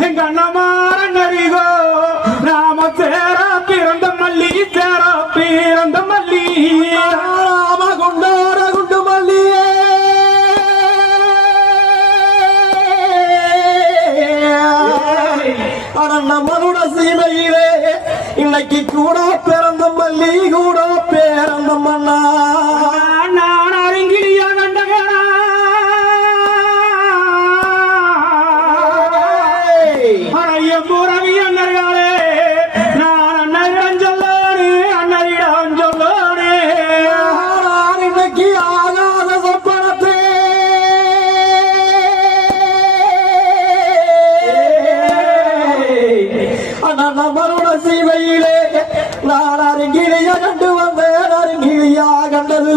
எங்க அண்ணமார நரிகோ நாம சேர பிறந்த மல்லி சேர பிறந்த மல்லி ராம கொண்டார குண்டு மல்லியே நம்மளோட சீமையிலே இன்னைக்கு கூட பிறந்த மல்லி கூட பிறந்த மண்ணா நான் அருங்கிலியா கண்டகனா முறவி அண்ணர்களே நான் அண்ணரிடம் சொல்லோனே அண்ணரிடம் சொல்லோனே இன்னைக்கு ஆகாத சொப்பனத்தே நம்மளோட சீமையிலே நான் அருங்கிலியா கண்டு வந்தேன் அருங்கிலியா கண்டது